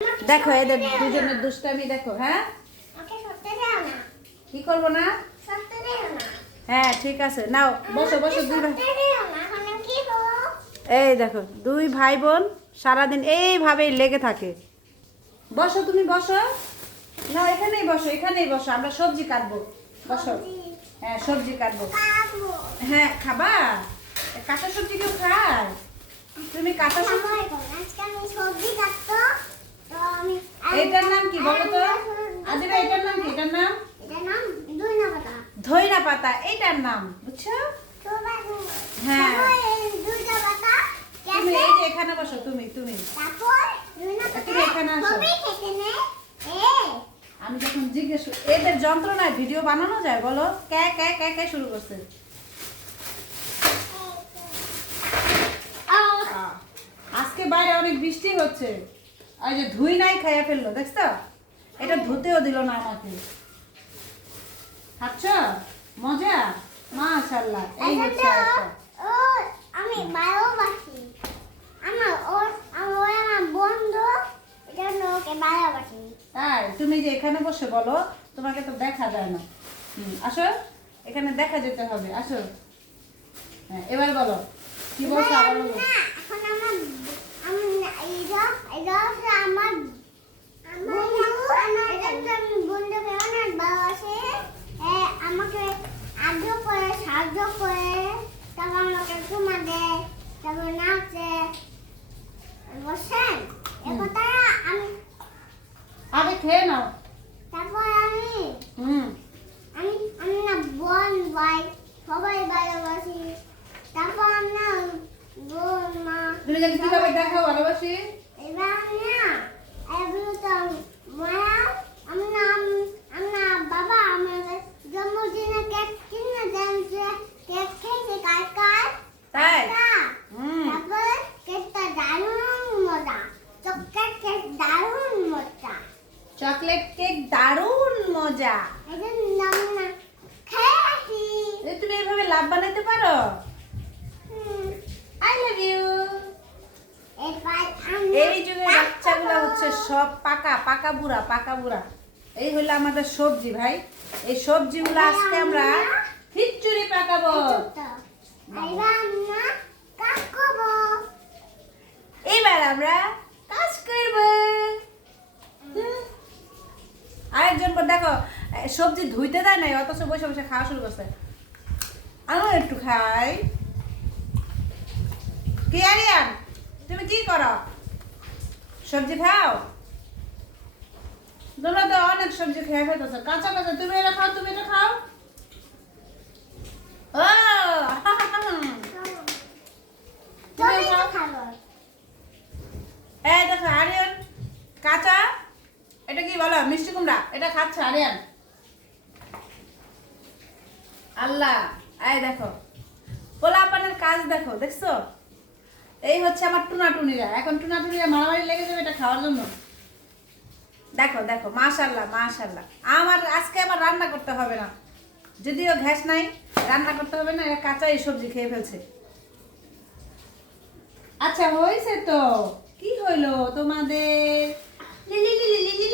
দেখো এদের দুজনের দুষ্টামি দেখো। হ্যাঁ কি করবো না? হ্যাঁ ঠিক আছে, নাও বসো বসো দুই ভাই। এই দেখো দুই ভাই বোন সারাদিন এইভাবেই লেগে থাকে। বসো তুমি বসো, না এখানেই বসো, এখানেই বসো, আমরা সবজি কাটবো। বসো। হ্যাঁ সবজি কাটবো। হ্যাঁ খাবা? কাঁচা সবজি কেউ খায়? তুমি কাঁচা সবজি এটার নাম কি বলো তো? আজিরা এটার নাম কি? এটার নাম ধইনা পাতা, এটার নাম বুঝছো? হ্যাঁ তুমি এই যে এখানে বসো, তুমি তুমি তুমি এখানে আসো। আমি যখন জিজ্ঞেস এদের যন্ত্রণায় ভিডিও বানানো যায় বলো? ক্যা ক্যা ক্যা ক্যা শুরু করছে। আজকে বাইরে অনেক বৃষ্টি হচ্ছে, আর যে ধুই নাই খাইয়া ফেললো দেখছো? এটা ধুতেও দিল না আমাকে। খাচ্ছ মজা? মাশাআল্লাহ। এই হচ্ছে একটা। আমি ভালোবাসি আমার আমার বন্ধু এজন্য ওকে ভালোবাসি। তাই তুমি যে এখানে বসে বলো, তোমাকে তো দেখা যায় না। আসো এখানে দেখা যেতে হবে, আসো। হ্যাঁ এবার বলো কি বলছো আবার বলো। এখন আমার এটা আমার বন্ধু, এটা আমি বন্ধুকে অনেক ভালোবাসি। আমাকে আদর করে সাহায্য করে, তারপর আমাকে চুমা দেয়, তারপর নাচে। বসেন একথা আমি আগে খেয়ে নাও। তারপর আমি হুম আমি আমি না বোন ভাই সবাই ভালোবাসি। তারপর আমি না বোন মা তুমি জানি কিভাবে দেখাও ভালোবাসি? এবার না এগুলো তো মায়া আমি না বাবা আমাকে জন্মদিনে কেক কিনে দেন, যে কেক খেয়েছে কার তাই? তারপর কেকটা দারুণ মজা, চকলেট কেক দারুণ মজা। চকলেট কেক দারুণ মজা। এটা নাম না খেয়েছি। তুমি এইভাবে লাভ বানাইতে পারো? I love you. এবার এই যুগের বাচ্চাগুলো হচ্ছে সব পাকা পাকা বুড়া, পাকা বুড়া। এই হলো আমাদের সবজি ভাই। এই সবজিগুলো আজকে আমরা খিচুড়ি পাকাবো। এইবার আমরা কাজ করব। আরেকজন দেখো সবজি ধুইতে দেয় নাই, অথচ বসে বসে খাওয়া শুরু করছে। আমিও একটু খাই। কি আরিয়ান তুমি কি করো? সবজি খাও? তোমরা তো অনেক সবজি খেয়ে ফেলতেছো কাঁচা কাঁচা। তুমি এটা খাও, তুমি এটা খাও। ও তুমি খাও। এই দেখো আরিয়ান কাঁচা, এটা কি বলো মিষ্টি কুমড়া, এটা খাচ্ছে আরিয়ান। আল্লাহ এই দেখো পোলাপানের কাজ দেখো, দেখছো? এই হচ্ছে আমার টুনাটুনিরা। এখন টুনাটুনিরা মারামারি লেগে যাবে এটা খাওয়ার জন্য। দেখো দেখো মাশাআল্লাহ মাশাআল্লাহ। আমার আজকে আমার রান্না করতে হবে না, যদিও গ্যাস নাই, রান্না করতে হবে না। এরা কাঁচা এই সবজি খেয়ে ফেলছে। আচ্ছা হয়েছে তো, কি হইলো তোমাদের? Lily lily lily